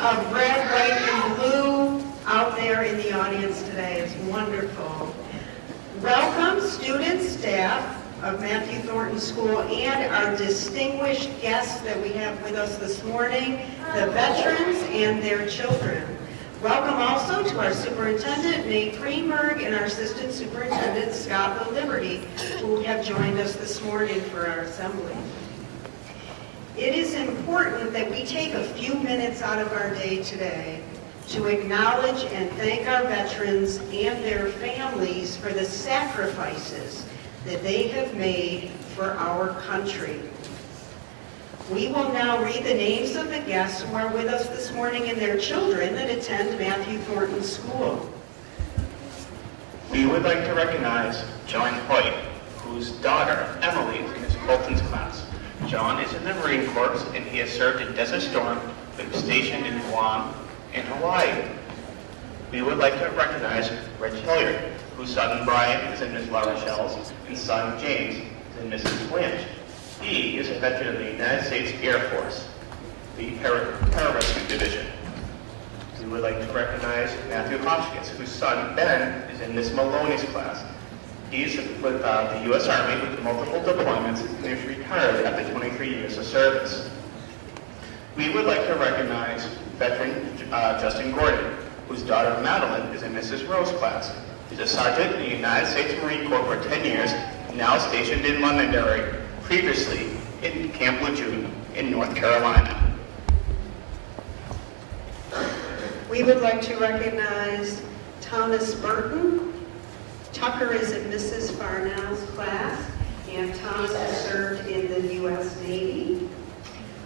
of red, white, and blue out there in the audience today. It's wonderful. Welcome, students, staff of Matthew Thornton School, and our distinguished guests that we have with us this morning, the veterans and their children. Welcome also to our superintendent, Nate Greenberg, and our assistant superintendent, Scott Londonderry, who have joined us this morning for our assembly. It is important that we take a few minutes out of our day today to acknowledge and thank our veterans and their families for the sacrifices that they have made for our country. We will now read the names of the guests who are with us this morning and their children that attend Matthew Thornton School. We would like to recognize John Hoyt, whose daughter, Emily, is in his Thornton's class. John is in the Marine Corps and he has served in Desert Storm, been stationed in Guam and Hawaii. We would like to recognize Rich Hilliard, whose son Brian is in Ms. La Rochelle's and son James is in Mrs. Blanche. He is a veteran of the United States Air Force, the Pararescue Division. We would like to recognize Matthew Hotchkiss, whose son Ben is in Ms. Maloney's class. He's with the U.S. Army with multiple deployments and is retired after 23 years of service. We would like to recognize veteran Justin Gordon, whose daughter Madeline is in Mrs. Rowe's class. He's a sergeant in the United States Marine Corps for 10 years, now stationed in Londonderry, previously in Camp Lejeune in North Carolina. We would like to recognize Thomas Burton. Tucker is in Mrs. Farnell's class, and Thomas has served in the U.S. Navy.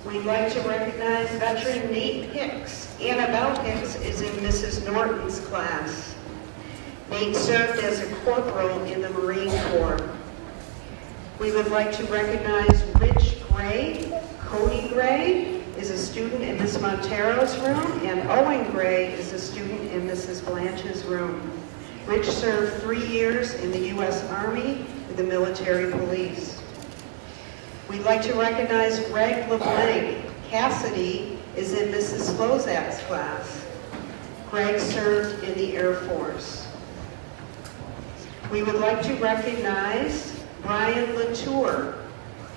We'd like to recognize veteran Nate Hicks. Annabelle Hicks is in Mrs. Norton's class. Nate served as a corporal in the Marine Corps. We would like to recognize Rich Gray. Cody Gray is a student in Miss Montero's room, and Owen Gray is a student in Mrs. Blanche's room. Rich served 3 years in the U.S. Army with the military police. We'd like to recognize Greg LeBlanc. Cassidy is in Mrs. Slozak's class. Greg served in the Air Force. We would like to recognize Brian Latour.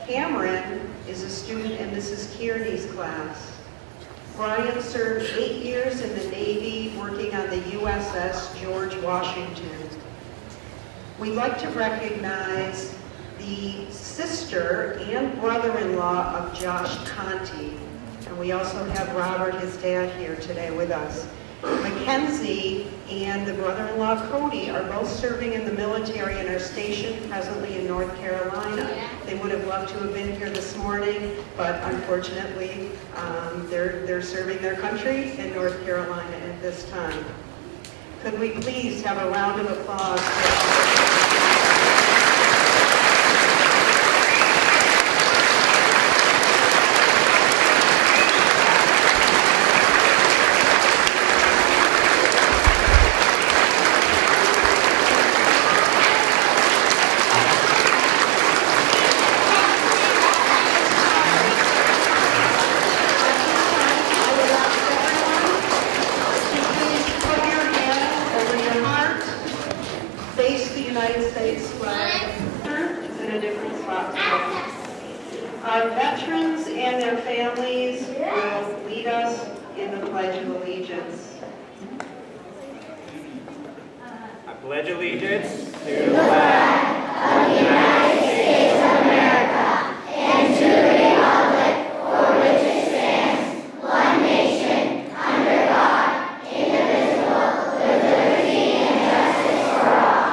Cameron is a student in Mrs. Kearney's class. Brian served 8 years in the Navy working on the USS George Washington. We'd like to recognize the sister and brother-in-law of Josh Conti. And we also have Robert, his dad, here today with us. Mackenzie and the brother-in-law Cody are both serving in the military and are stationed presently in North Carolina. They would have loved to have been here this morning, but unfortunately they're serving their country in North Carolina at this time. Could we please have a round of applause for Our veterans and their families will lead us in the Pledge of Allegiance. I pledge allegiance to the flag of the United States of America and to the republic for which it stands, one nation, under God, indivisible, with liberty and justice for all.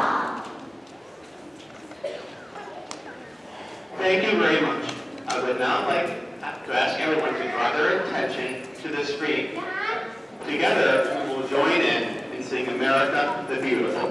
Thank you very much. I would now like to ask everyone to draw their attention to the screen. Together, we will join in sing America the Beautiful.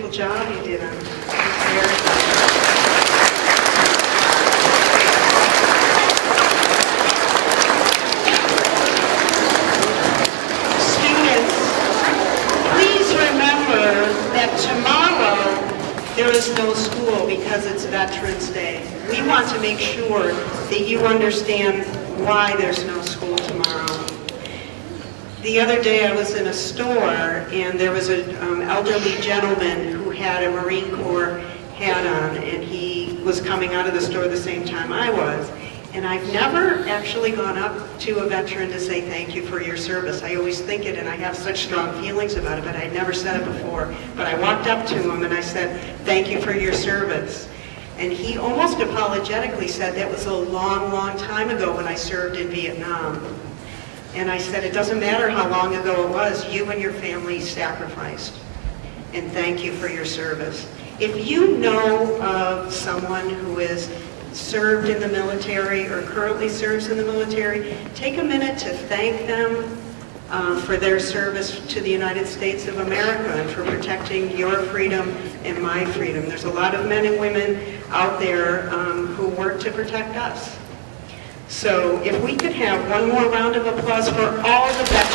beautiful job you did on it. It's very good. Students, please remember that tomorrow there is no school because it's Veterans Day. We want to make sure that you understand why there's no school tomorrow. The other day I was in a store and there was an elderly gentleman who had a Marine Corps hat on, and he was coming out of the store the same time I was. And I've never actually gone up to a veteran to say thank you for your service. I always think it, and I have such strong feelings about it, but I'd never said it before. But I walked up to him and I said, thank you for your service. And he almost apologetically said, that was a long, long time ago when I served in Vietnam. And I said, it doesn't matter how long ago it was, you and your family sacrificed. And thank you for your service. If you know of someone who is served in the military or currently serves in the military, take a minute to thank them for their service to the United States of America and for protecting your freedom and my freedom. There's a lot of men and women out there who work to protect us. So if we could have one more round of applause for all the veterans.